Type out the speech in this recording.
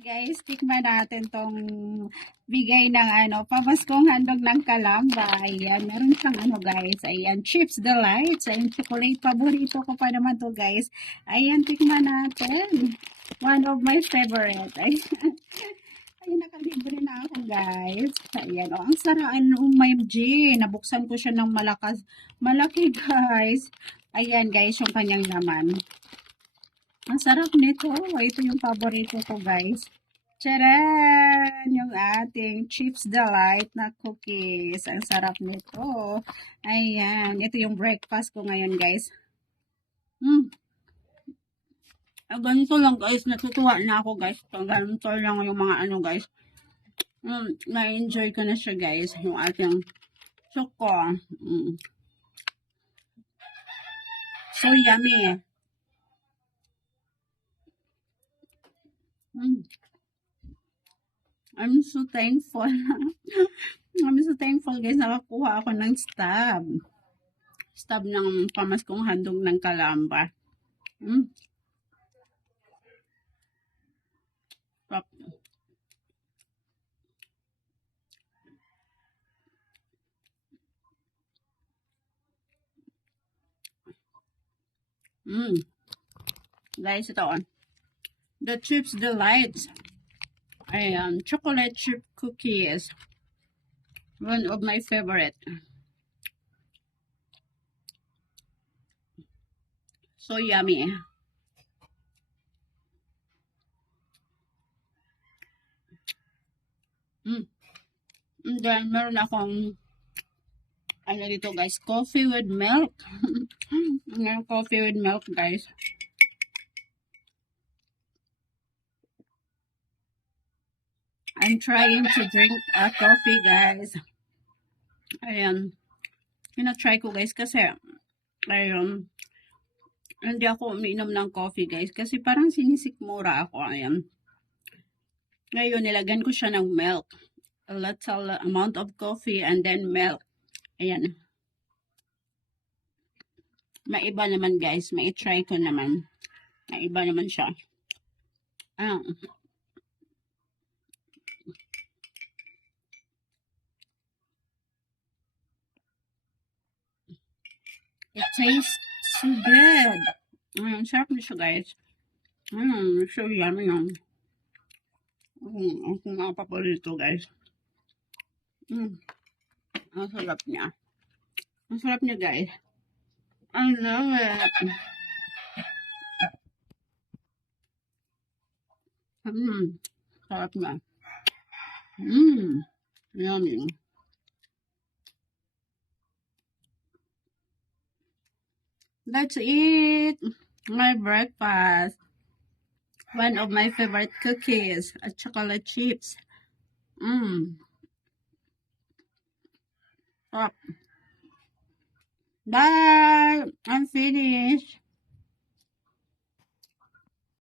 Guys, tikman natin tong bigay ng pamaskong handog ng Kalamba. Ayan, meron siyang guys. Ayan, Chips Delights. Ayan, chocolate. Paborito ko pa naman to guys. Ayan, tikman natin. One of my favorite. Ayan, ayan nakalibre na ako guys. Ayan, ang sarap. OMG. Nabuksan ko siya ng malaki guys. Ayan guys, yung kanyang laman. Ang sarap nito. Ito yung paborito ko, guys. Charan! Yung ating Chips Delight na cookies. Ang sarap nito. Ayan. Ito yung breakfast ko ngayon, guys. Ganito lang, guys. Natutuwa na ako, guys. Ganito lang yung mga guys. Na-enjoy ko na siya, guys. Yung ating choco. So yummy. I'm so thankful. I'm so thankful guys. Nakakuha ako ng stab. Stab ng pamaskong handog ng Kalamba. Stop. Guys, ito on. The Chips Delights. Ayan, chocolate chip cookies. One of my favorite. So yummy. And then, meron akong dito guys, coffee with milk. Coffee with milk guys. I'm trying to drink coffee guys. Ayan. Try ko guys kasi ayun. Hindi ako umiinom ng coffee guys kasi parang sinisikmura ako. Ayan. Ngayon nilagyan ko siya ng milk. A little amount of coffee and then milk. Ayan. Maiba naman guys. Mai-try ko naman. Maiba naman siya. It tastes so good. Sarap na siya guys. So yummy yun. Ang mga paborito guys. Ang sarap niya. Ang sarap niya guys. I love it. Sarap niya. Yummy. That's it. My breakfast. One of my favorite cookies. Chocolate chips. Stop. Bye. I'm finished.